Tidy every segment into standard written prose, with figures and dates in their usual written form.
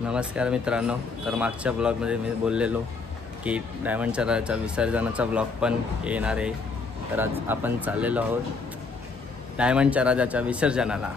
नमस्कार मित्रांनो, तर मागच्या ब्लॉगमध्ये मी बोललेलो की डायमंडच्या राजाच्या विसर्जनाचा ब्लॉग पण येणार आहे. तर आज आपण चाललेलो आहोत डायमंडच्या राजाच्या विसर्जनाला.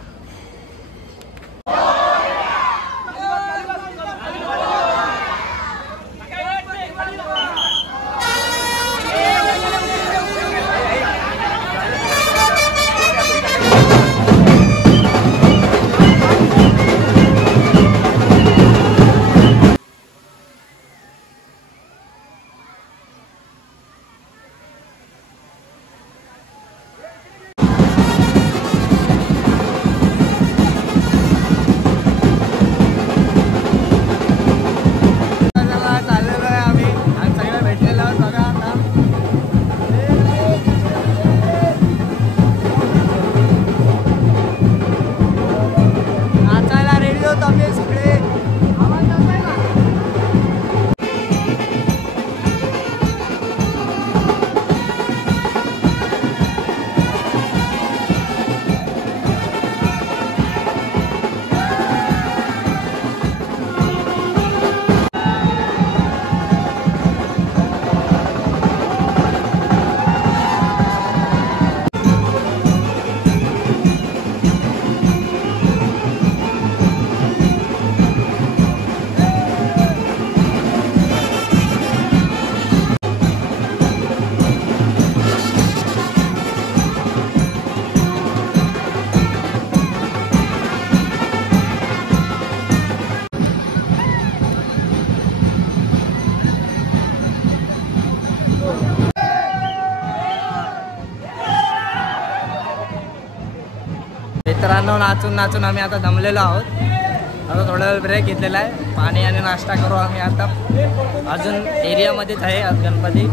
मित्रांनो, नाचून नाचून आम्ही आता दमलेलो आहोत. आता थोडा वेळ ब्रेक घेतलेला आहे. पाणी आणि नाश्ता करू आम्ही. आता अजून एरियामध्येच आहे गणपती.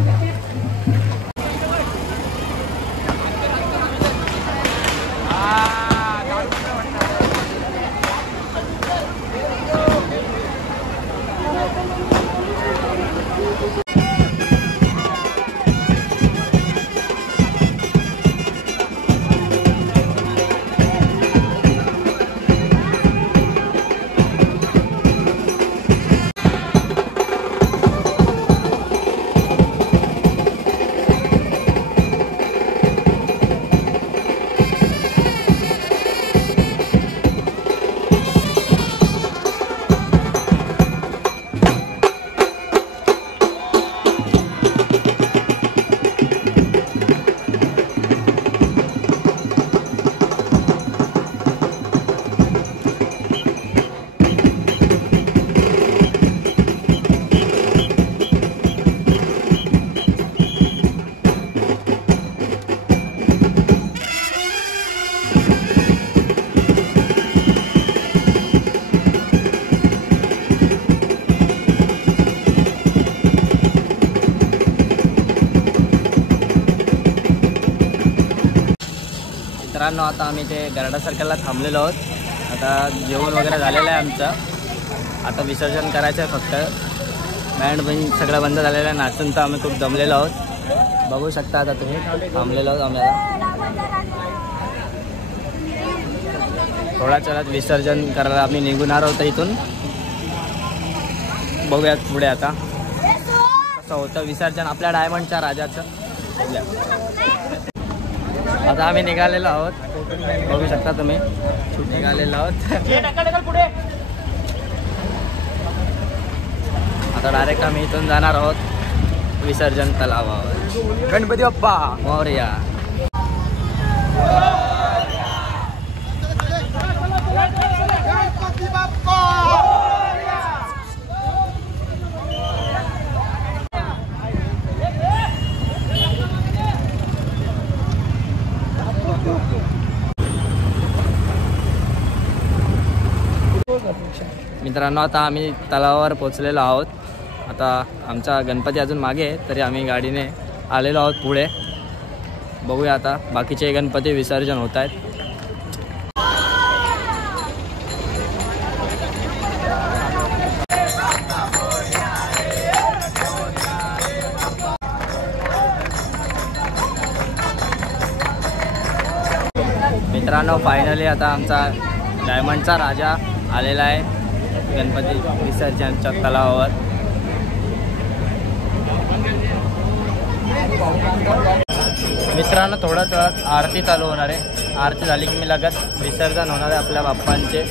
मित्रांनो, आता आम्ही ते गरडा सर्कलला थांबलेलो आहोत. आता जेवण वगैरे झालेलं आहे आमचं. आता विसर्जन करायचं आहे फक्त. बँड पण सगळं बंद झालेलं आहे. नाचून तर आम्ही खूप दमलेलो आहोत. बघू शकता आता तुम्ही. थांबलेलो आहोत आम्ही. थोड्याच वेळात विसर्जन करायला आम्ही निघणार आहोत इथून. बघूयात पुढे आता कसं होतं विसर्जन आपल्या डायमंडच्या राजाचं. आता आम्ही निघालेलो आहोत. बघू शकता तुम्ही. निघालेलो आहोत. आता डायरेक्ट आम्ही इथून जाणार आहोत विसर्जन तलावावर. गणपती बाप्पा मोरया. मित्रांनो, आता आम्ही तलावावर पोचलेलो आहोत. आता आमचा गणपती अजून मागे आहे, तरी आम्ही गाडीने आलेलो आहोत पुढे. बघूया आता बाकीचे गणपती विसर्जन होत आहेत. मित्रांनो, फायनली आता आमचा डायमंडचा राजा आलेला आहे. गणपती विसर्जनच्या तलावावर. मित्रांनो थोड्याच वेळात आरती चालू होणार आहे. आरती झाली की मी लगत विसर्जन होणार आहे आपल्या बाप्पांचे.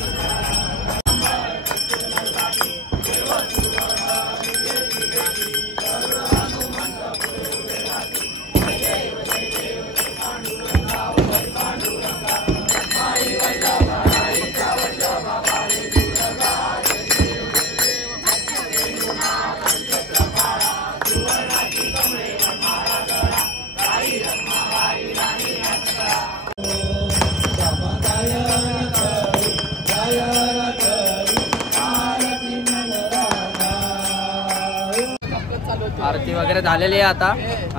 आरती वगैरे झालेली आहे आता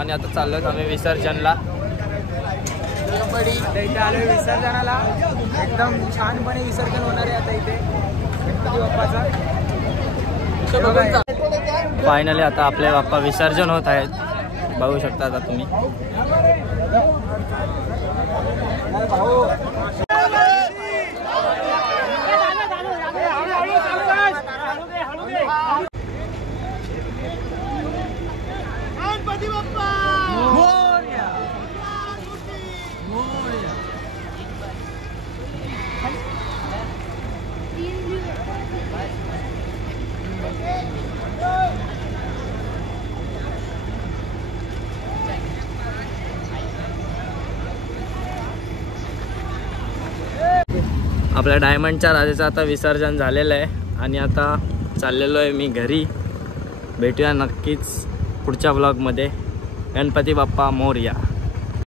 आणि आता चाललोय आम्ही विसर्जनला. इथे आलोय विसर्जनाला. एकदम छानपणे विसर्जन होणार आहे आता इथे गणपती बाप्पाचा. फायनली आता आपले बाप्पा विसर्जन होत आहेत. बघू शकता आता तुम्ही. आपल्या डायमंडच्या राजाचं आता विसर्जन झालेलं आहे आणि आता चाललेलो आहे मी घरी. भेटूया नक्कीच पुढच्या ब्लॉगमध्ये. गणपती बाप्पा मोरया.